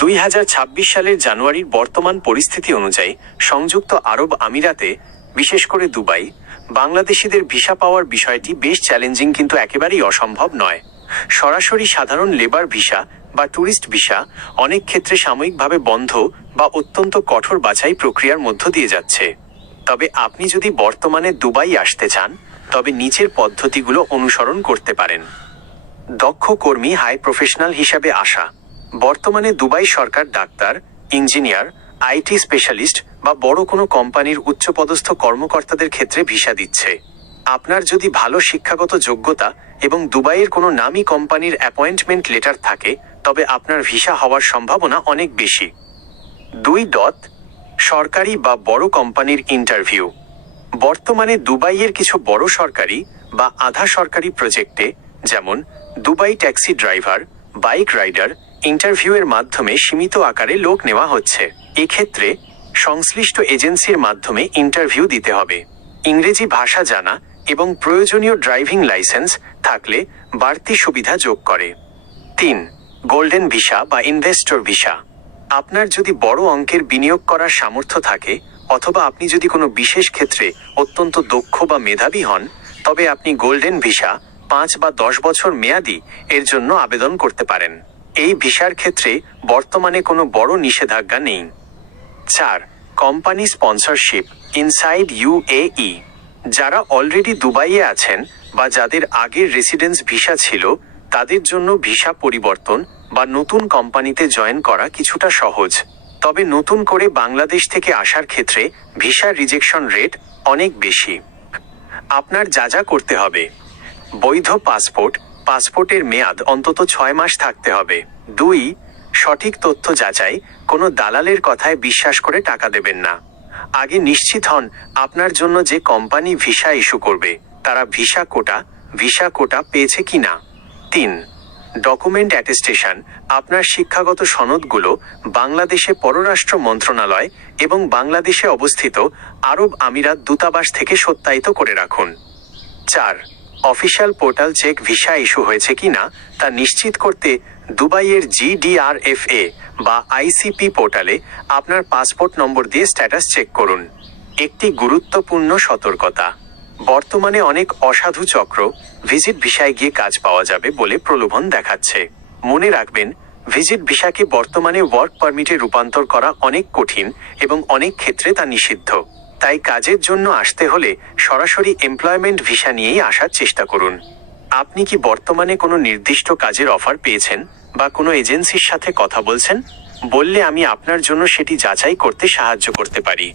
2026 সালের জানুয়ারির বর্তমান পরিস্থিতি অনুযায়ী সংযুক্ত আরব আমিরাতে, বিশেষ করে দুবাই, বাংলাদেশিদের ভিসা পাওয়ার বিষয়টি বেশ চ্যালেঞ্জিং, কিন্তু একেবারেই অসম্ভব নয়। সরাসরি সাধারণ লেবার ভিসা বা ট্যুরিস্ট ভিসা অনেক ক্ষেত্রে সাময়িকভাবে বন্ধ বা অত্যন্ত কঠোর বাছাই প্রক্রিয়ার মধ্য দিয়ে যাচ্ছে। তবে আপনি যদি বর্তমানে দুবাই আসতে চান, তবে নিচের পদ্ধতিগুলো অনুসরণ করতে পারেন। দক্ষ কর্মী হাই প্রফেশনাল হিসাবে আসা। বর্তমানে Dubai Sarkar doctor, engineer, IT specialist বা বড় কোনো কোম্পানির উচ্চপদস্থ কর্মকর্তাদের ক্ষেত্রে ভিসা দিচ্ছে। আপনার যদি ভালো শিক্ষাগত যোগ্যতা এবং দুবাইয়ের কোনো নামী কোম্পানির অ্যাপয়েন্টমেন্ট লেটার থাকে, তবে আপনার ভিসা হওয়ার সম্ভাবনা অনেক বেশি। 2. সরকারি বা বড় কোম্পানির ইন্টারভিউ। বর্তমানে দুবাইয়ের কিছু বড় সরকারি বা আধা সরকারি প্রজেক্টে, যেমন Dubai taxi driver, bike rider, ইন্টারভিউয়ের মাধ্যমে সীমিত আকারে লোক নেওয়া হচ্ছে। এক্ষেত্রে সংশ্লিষ্ট এজেন্সির মাধ্যমে ইন্টারভিউ দিতে হবে। ইংরেজি ভাষা জানা এবং প্রয়োজনীয় ড্রাইভিং লাইসেন্স থাকলে বাড়তি সুবিধা যোগ করে। 3. গোল্ডেন ভিসা বা ইনভেস্টর ভিসা। আপনার যদি বড় অঙ্কের বিনিয়োগ করার সামর্থ্য থাকে, অথবা আপনি যদি কোনো বিশেষ ক্ষেত্রে অত্যন্ত দক্ষ বা মেধাবী হন, তবে আপনি গোল্ডেন ভিসা 5 বা 10 বছর মেয়াদি এর জন্য আবেদন করতে পারেন। এই ভিসার ক্ষেত্রে বর্তমানে কোনো বড় নিষেধাজ্ঞা নেই। 4. Company sponsorship inside UAE। যারা অলরেডি দুবাইয়ে আছেন বা যাদের আগের রেসিডেন্স ভিসা ছিল, তাদের জন্য ভিসা পরিবর্তন বা নতুন কোম্পানিতে জয়েন করা কিছুটা সহজ। তবে নতুন করে বাংলাদেশ থেকে আসার ক্ষেত্রে ভিসা রিজেকশন রেট অনেক বেশি। আপনার যা যা করতে হবে: বৈধ পাসপোর্ট, পাসপোর্টের মেয়াদ অন্তত 6 মাস থাকতে হবে। 2. সঠিক তথ্য যাচাই, কোনো দালালের কথায় বিশ্বাস করে টাকা দেবেন না। আগে নিশ্চিত হন আপনার জন্য যে কোম্পানি ভিসা ইস্যু করবে, তারা ভিসা কোটা পেয়েছে কিনা। 3. Document attestation. আপনার শিক্ষাগত সনদগুলো বাংলাদেশে পররাষ্ট্র মন্ত্রণালয় এবং বাংলাদেশে অবস্থিত আরব আমিরাত দূতাবাস থেকে সত্যায়িত করে রাখুন। 4. Official portal check visa issue হয়েছে কিনা তা নিশ্চিত করতে দুবাইয়ের GDRFA বা ICP পোর্টালে আপনার পাসপোর্ট নম্বর দিয়ে স্ট্যাটাস চেক করুন। একটি গুরুত্বপূর্ণ সতর্কতা: বর্তমানে অনেক অসাধু চক্র ভিজিট ভিসায় গিয়ে কাজ পাওয়া যাবে বলে প্রলোভন দেখাচ্ছে। মনে রাখবেন, ভিজিট ভিসাকে বর্তমানে ওয়ার্ক পারমিটে রূপান্তর করা অনেক কঠিন এবং অনেক ক্ষেত্রে তা নিষিদ্ধ। তাই কাজের জন্য আসতে হলে সরাসরি এমপ্লয়মেন্ট ভিসা নিয়েই আসার চেষ্টা করুন। আপনি কি বর্তমানে কোনো নির্দিষ্ট কাজের অফার পেয়েছেন বা কোনো এজেন্সির সাথে কথা বলছেন? বললে আমি আপনার জন্য সেটি যাচাই করতে সাহায্য করতে পারি।